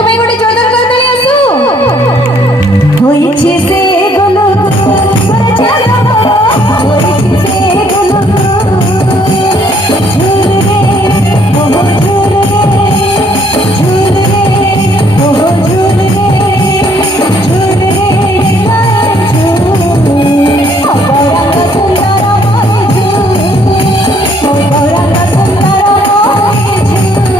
भाई को गोटे जोरदार करताली आसु होइछे से गोलो चालो होइछे से गोलो झूल रे ओहो झूल रे झूल रे ओहो झूल रे झूल रे झूल अबरंग सुंदर मोहि झूल अबरंग सुंदर मोहि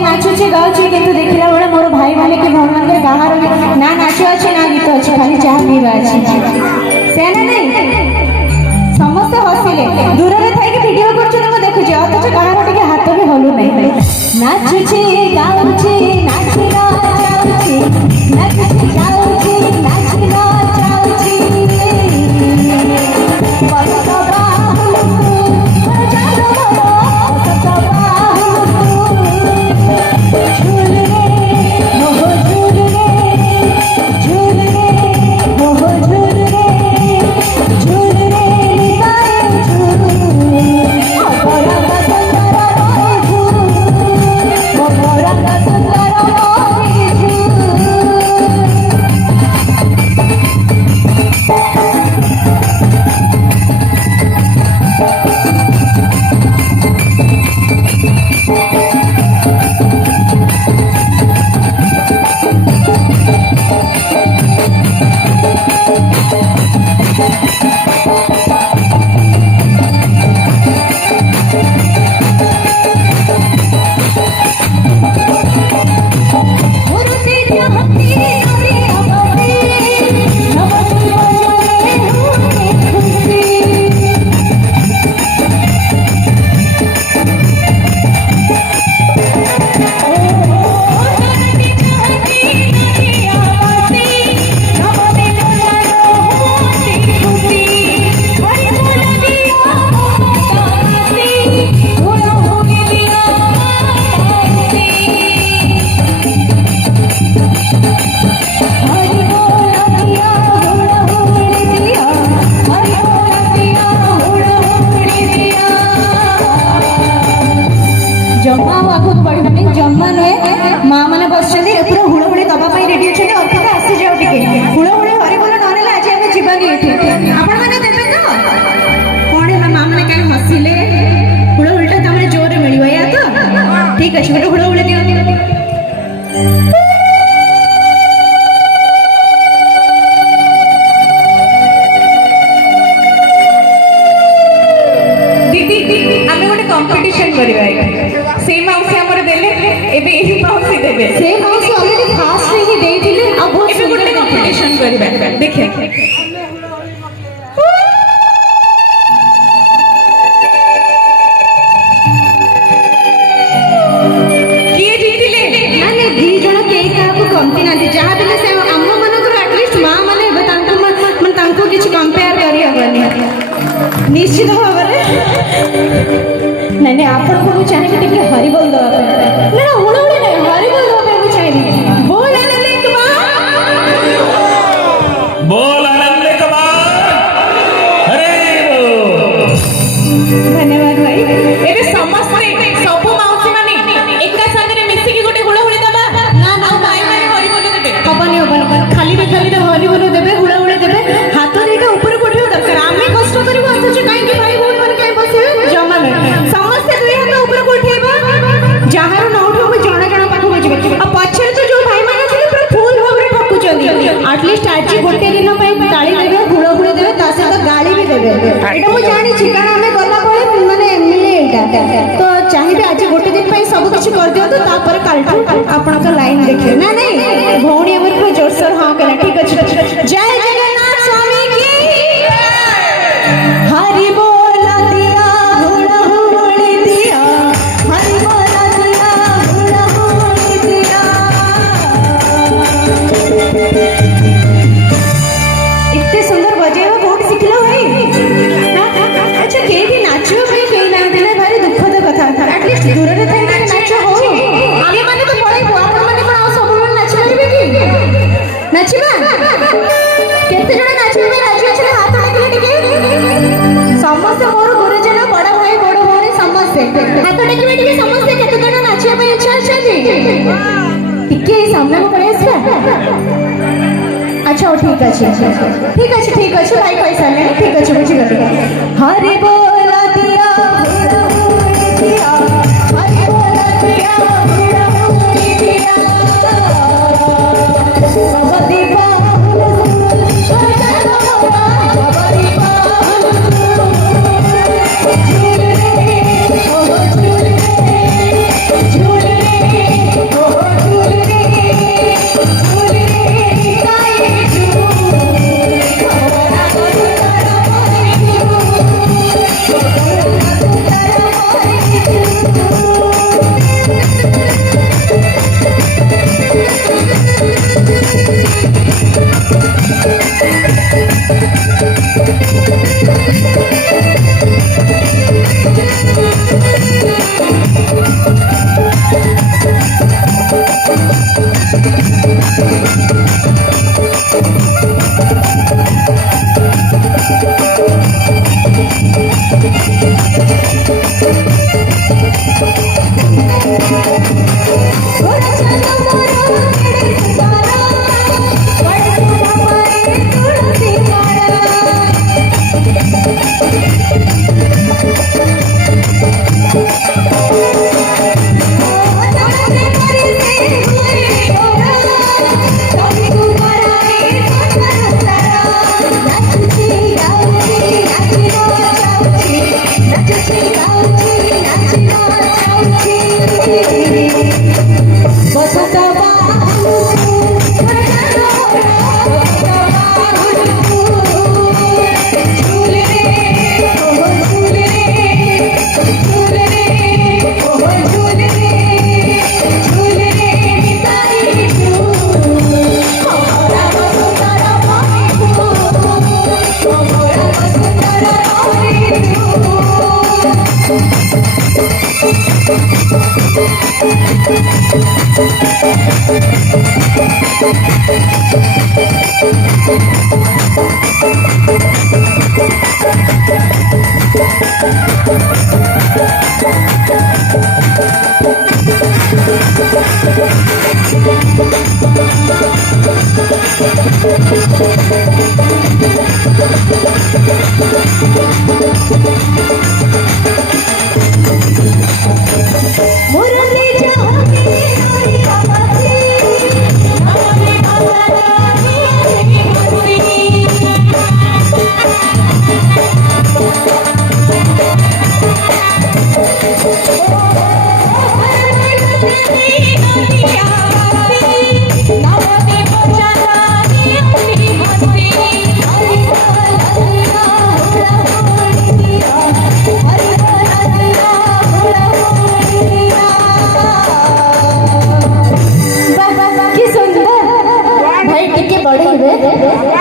नाचुचे गाउचे किंतु देखिला बेले मोर भाई माने के भगवान के बाहर ना नाच अच्छे ना गीत अच्छे खाली चाह पीवा अच्छे सेना नहीं समस्त हसिले दूर रे थाई के वीडियो करछ ना देखु जे अथच बाहर के हाथ भी हलु नहीं नाचुचे गाउचे नाचिना जाउचे नाचुचे गाउचे नाचिना जाउचे पलकबा झूल रे मोह झूल रे झूल रे मोह झूल रे झूल रे निगाए झूल अबरंग सुंदर मोहि झूल अबरंग सुंदर मोहि झूल जम्मा आगु बढ़ानी जम्मा नुहे माँ मैंने बस पूरा हुड़हुड़ी दबा रेडी अच्छे अर्पित आसी जाओ टे हुड़हुड़ी हरि बोल ना आज आम जीवानी आपण मैंने देवे तो कौन है माँ मैंने कहीं हसिले हुड़हुड़ीटा तुम जोर मिल या तो ठीक अच्छे गोटे हुड़हुड़ी दियो कंपटीशन करबा से माउसी हमर देले एबे एही माउसी देबे से माउसी ऑलरेडी फास्ट रे ही दे दिले अब एबे गोटे कंपटीशन करबा देखिए किए जीतिले माने दी जण के काबू कमती ना जहा देले से अम्मा मनकर एटलीस्ट मां माने बतांको मन तांको किछ कंपेयर करी हबनी निश्चित भाବରେ नहीं आपण को चाहिए टिके हरिबोल दवा ना हुड़हुड़ी नहीं हरिबोल दवा को चाहिए बोल आनंद कुमार अरे धन्यवाद भाई एबे समस्त सब माउसी माने एका संगे मिसी की गोटे हुड़हुड़ी दवा ना ना भाई माने हरिबोल देबे हबनी खाली हरिबोल देबे हुड़हुड़ी देबे हाथ रे ऊपर कोठियो दरकार आमे कष्ट करबो अथच काई के भाई बोल मन काई बसे जमा नहीं समस्त दुई हाथ ऊपर कोठिएबा आज गोटे दिन ताली देवे हुड़हुड़ी देवे ता सहित गाड़ी भी देवे एटा मु जानी छी कारण हमें गला पळे माने मिले एटा तो चाहिए आज गोटे दिन पे सब कुछ कर दियो तो तापर कालठू आपन का लाइन देखिए ना नहीं भौणी हमर को जोरसोर हां कला ठीक अछि जय जगन्नाथ स्वामी की हरि बोला दिया हुड़हुड़ी दिया हरि बोला दिया हुड़हुड़ी दिया इतने सुंदर बजेवा कोड सिखलो है अच्छा के भी नाचो भाई के ना दिले भारी दुखद कथा एटलीस्ट दूर रे थाई ना नाचो हो आगे माने तो पळे आपण माने कोन आ सब मन नाच करबे की नाचबा केते जण नाचबे नाच अछि हाथ डाकिले टिके समस्त मोर गुरुजन बड़ भाई बड़ भौणी समस्त हाथ डाकिबे टिके समस्त केते जण नाचिया पे इच्छा अछि टिके सामने को पळे अच्छा ठीक अच्छे भाई पैसा ले ठीक अच्छे बुझी गली हरि बोला दिया हुड़हुड़ी दिया हरि बोला दिया हुड़हुड़ी दिया भगदीपा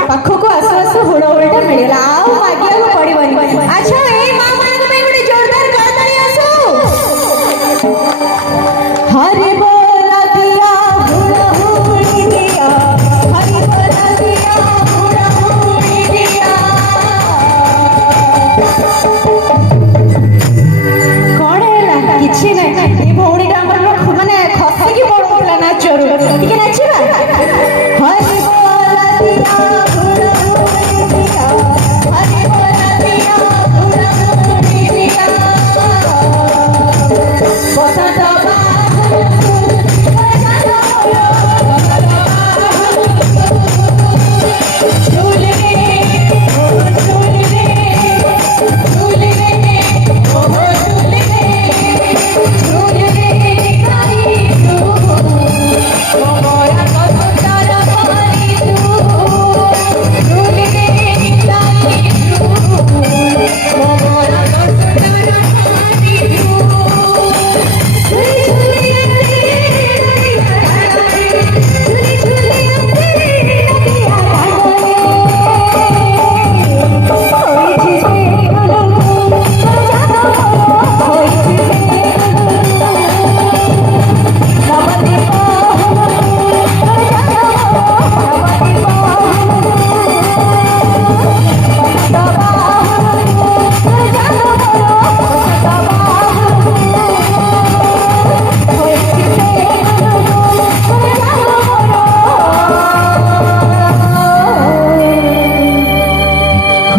पाखक आसु आसु हुड़हुड़ीटा मिलला आउ मागिया पड़िबनी अच्छा ए मां माने को जोरदार करताली आसु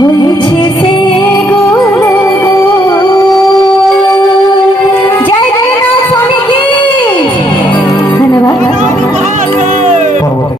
হয়েছে সে